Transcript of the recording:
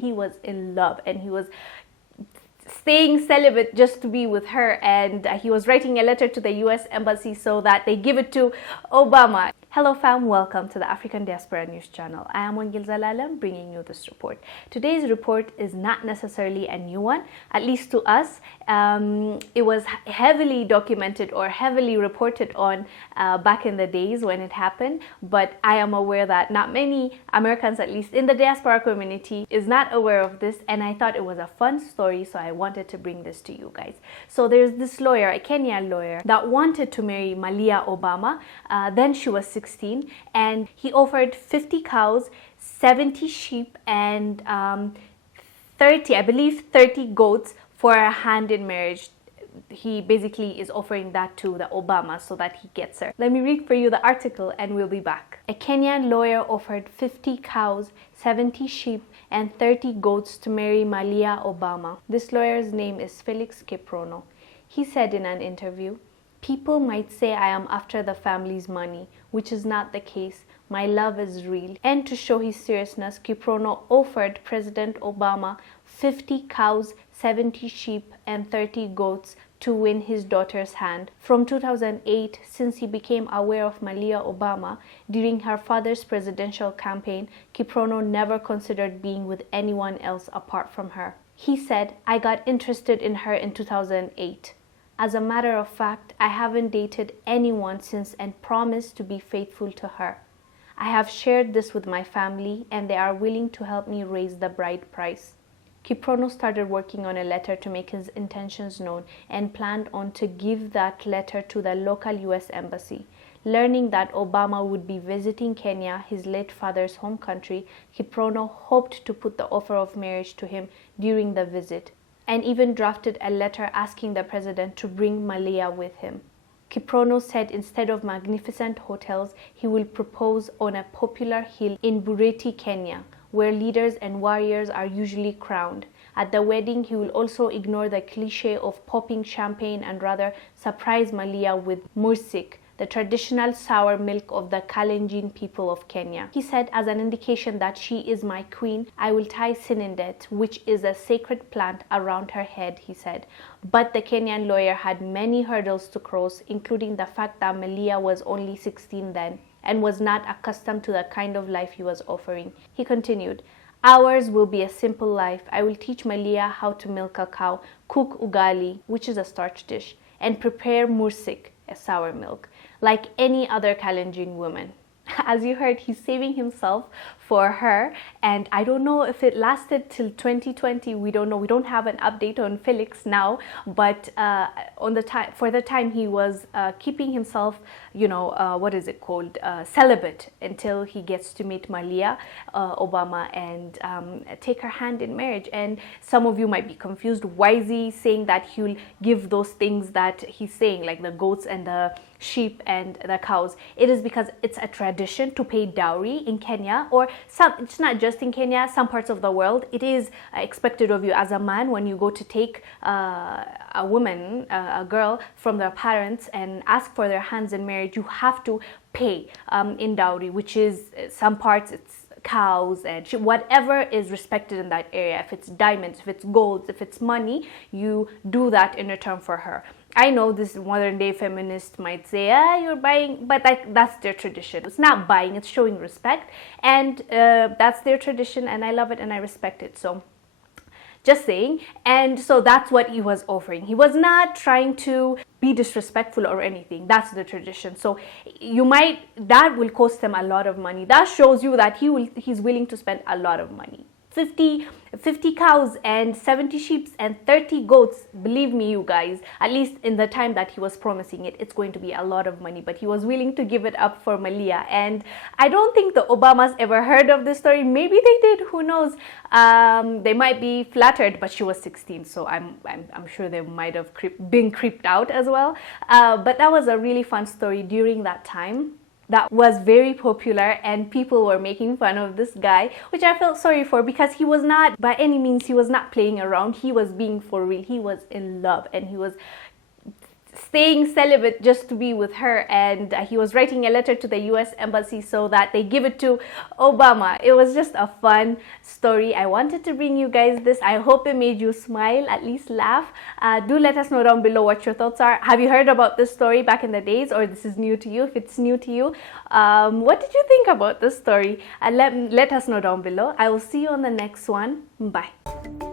He was in love and he was staying celibate just to be with her, and he was writing a letter to the US embassy so that they give it to Obama. Hello fam, welcome to the African Diaspora News Channel. I am Wongel Zelalem bringing you this report. Today's report is not necessarily a new one, at least to us. It was heavily documented or heavily reported on back in the days when it happened, but I am aware that not many Americans, at least in the diaspora community, is not aware of this, and I thought it was a fun story, so I wanted to bring this to you guys. So there's this lawyer, a Kenyan lawyer, that wanted to marry Malia Obama. Then she was 16, and he offered 50 cows, 70 sheep, and 30 goats for a hand in marriage. He basically is offering that to the Obama so that he gets her. Let me read for you the article and we'll be back. A Kenyan lawyer offered 50 cows, 70 sheep, and 30 goats to marry Malia Obama. This lawyer's name is Phillip. He said in an interview, "People might say I am after the family's money, which is not the case. My love is real." And to show his seriousness, Kiprono offered President Obama 50 cows, 70 sheep, and 30 goats to win his daughter's hand. From 2008, since he became aware of Malia Obama during her father's presidential campaign, Kiprono never considered being with anyone else apart from her. He said, "I got interested in her in 2008. As a matter of fact, I haven't dated anyone since and promised to be faithful to her. I have shared this with my family and they are willing to help me raise the bride price." Kiprono started working on a letter to make his intentions known and planned on to give that letter to the local US embassy. Learning that Obama would be visiting Kenya, his late father's home country, Kiprono hoped to put the offer of marriage to him during the visit, and even drafted a letter asking the president to bring Malia with him. Kiprono said instead of magnificent hotels, he will propose on a popular hill in Bureti, Kenya, where leaders and warriors are usually crowned. At the wedding, he will also ignore the cliche of popping champagne and rather surprise Malia with mursik, the traditional sour milk of the Kalenjin people of Kenya. He said, "As an indication that she is my queen, I will tie sinindet, which is a sacred plant, around her head," he said. But the Kenyan lawyer had many hurdles to cross, including the fact that Malia was only 16 then and was not accustomed to the kind of life he was offering. He continued, "Ours will be a simple life. I will teach Malia how to milk a cow, cook ugali, which is a starch dish, and prepare mursik, a sour milk, like any other Kalenjin woman." As you heard, he's saving himself for her, and I don't know if it lasted till 2020. We don't know. We don't have an update on Felix now, but for the time he was keeping himself, celibate until he gets to meet Malia Obama and take her hand in marriage. And some of you might be confused. Why is he saying that he'll give those things that he's saying, like the goats and the sheep and the cows? It is because it's a tradition to pay dowry in Kenya, or it's not just in Kenya, some parts of the world. It is expected of you as a man when you go to take a woman, a girl from their parents and ask for their hands in marriage, you have to pay in dowry, which is some parts it's cows and whatever is respected in that area. If it's diamonds, if it's gold, if it's money, you do that in return for her. I know this modern day feminist might say, you're buying, but that's their tradition. It's not buying, it's showing respect, and that's their tradition, and I love it and I respect it. So just saying. And so that's what he was offering. He was not trying to be disrespectful or anything. That's the tradition. So that will cost him a lot of money. That shows you that he's willing to spend a lot of money. 50 cows and 70 sheep and 30 goats. Believe me, you guys, at least in the time that he was promising it, it's going to be a lot of money, but he was willing to give it up for Malia. And I don't think the Obamas ever heard of this story. Maybe they did, who knows. They might be flattered, but she was 16, so I'm sure they might have been creeped out as well. But that was a really fun story during that time. That was very popular, and people were making fun of this guy, which I felt sorry for, because he was not, by any means, he was not playing around. He was being for real. He was in love, and he was staying celibate just to be with her, and he was writing a letter to the US embassy so that they give it to Obama. It was just a fun story. I wanted to bring you guys this. I hope it made you smile, at least laugh. Do let us know down below what your thoughts are. Have you heard about this story back in the days, or this is new to you? If it's new to you, what did you think about this story? Let us know down below. I will see you on the next one. Bye.